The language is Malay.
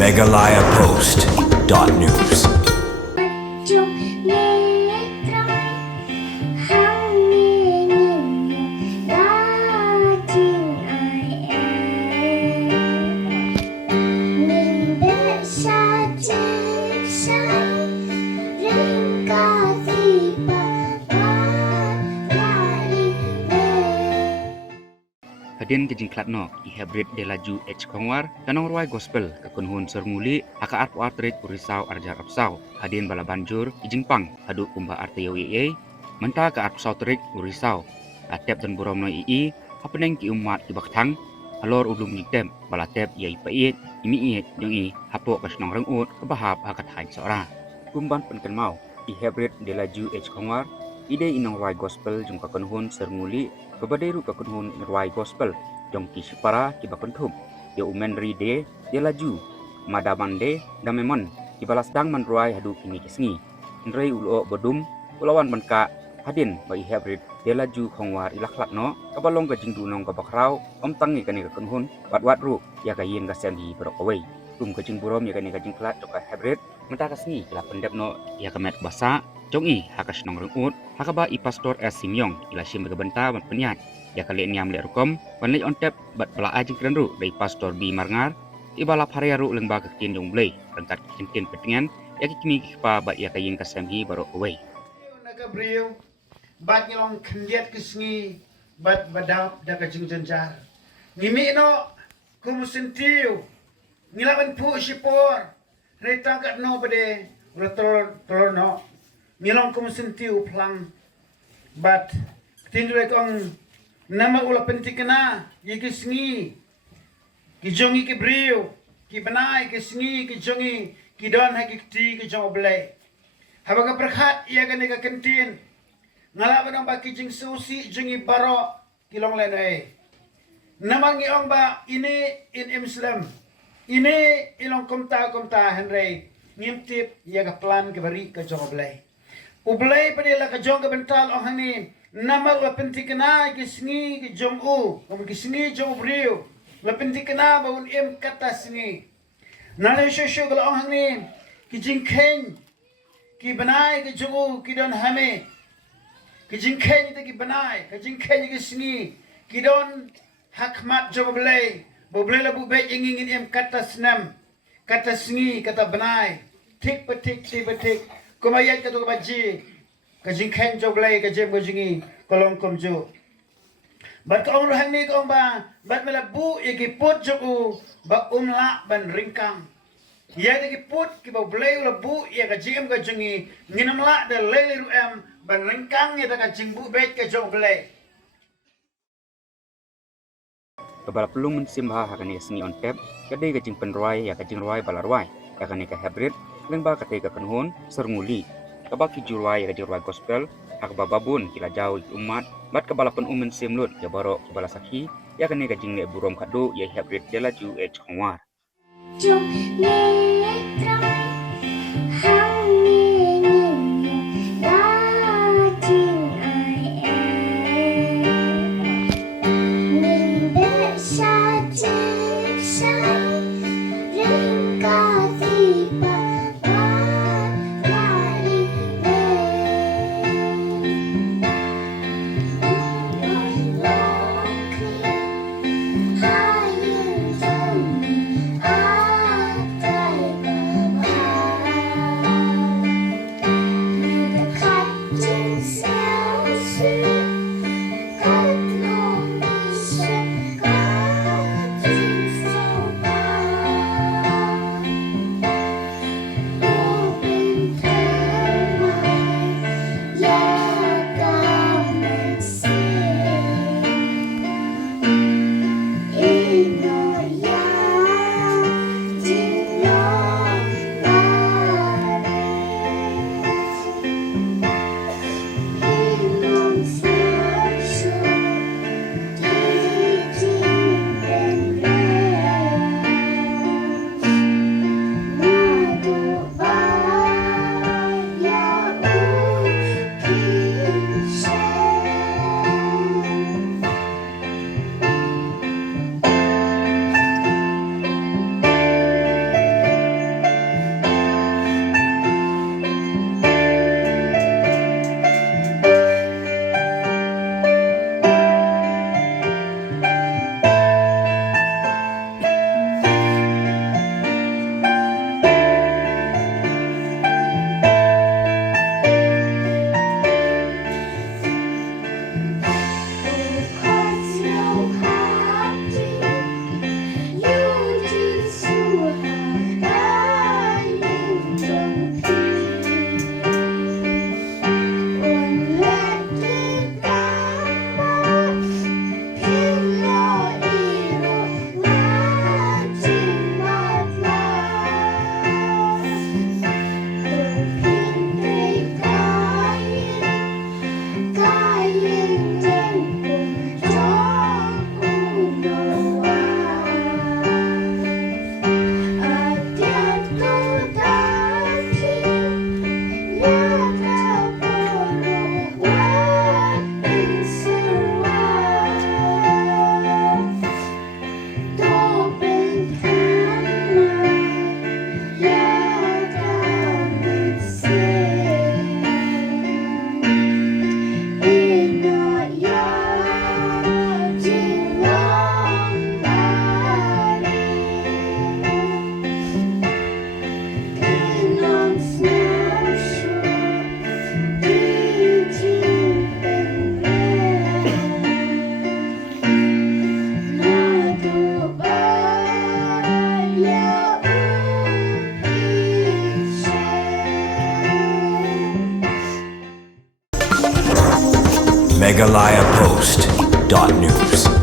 MeghalayaPost.news. Hapdeng ke jingklat no i hybrid Delaju Khongwar dan Nongrwai gospel ke Kynhun Syrngulieh aka arp artrik urisau arjar apsau Hapdeng bala banjur i jingpang hadu kumba arteo menta ke arp sautrik urisau Tep dan Burom no Hapdeng ki umat ki baktang alor ulum ni tem bala tep yai pait imi jong hapok kas nong rengut ke bahap akat hain seorang kumban penken mau i hybrid Delaju Khongwar ide i Nongrwai gospel jong ka Kynhun Syrngulieh Berbadairu ke Kynhun Nongrwai gospel jong ki sipara ki bakuntum ya umenri de Delaju madamande damemon ki balas dang manruai hadu kini kisngi nrei ulo bodum ulawan manka hadin bai hybrid Delaju Khongwar ilaklat no kabalong ka jingdu nong ka bakrau tangi kani ka Kynhun wat ru ya ka yin ka semhi berok away ka jing Burom ya kani ka jingklat ka hybrid menta kasni kila pendep no ya ka met basa Jongi hakas nong rengut hakaba i pastor Simyong ila sim berbenta peniat ya kali niam le rukom wan le on tep bat bala ajing krenru dari pastor bi marngar i balap hariaru lengba ke tin jong blei rengkat kintin petingan ya kini pa bat ya kayin kasemhi baru away naga brio bat nyong kendiat kesngi bat badap daga jing jenjar ngimi no kumusentiu ngilaban pu sipor reta kat no bade rotol no Milong kumusentiu plang bat tindre kong nama ula pentikena yiki sngi ki jongi ki brio ki banai ki sngi ki jongi ki don ha ki ti ki jong blai habaga berkhat ia gane ka kentin ngala banong ba ki jing susi jongi baro ki long lenai nama ngi ong ba ini in Islam ini ilong komta henrei ngimtip ia ka plan ke bari ka jong blai Ublay pada la kajong kebental orang ni nama la pentikena kisngi ki jong u kisngi jong brio la pentikena baun kata sngi nale shosho kalau orang ni ki jingkhen ki banai ki jong u ki don hame ki jingkhen ki banai ki jingkhen ki sngi ki don hakmat jong ublay la bu bet ingin kata snam kata sngi kata banai tik petik Kumayat katu kabaji kajing khen joglay kajem kajingi kolong komjo bat ka ong rohang ni ka ong ba bat melabu ikiput jogu ba umla ban ringkang ya ikiput ki ba blay labu ya kajim kajingi nginamla da lele ruam ban ringkang ya ta kajing bu bet ka joglay kebala pelung mensimha hakani sni on tep kadai kajing penruai ya kajing ruai balarwai yakani ka hybrid lengba kate ka Kynhun Syrngulieh kabaki jurwai ka jurwai gospel akba babun kila jauh umat bat kabala pen simlut ya baro kibala sakhi ya kane ka jingne Burom kado ya hybrid Delaju Khongwar meghalayapost.news.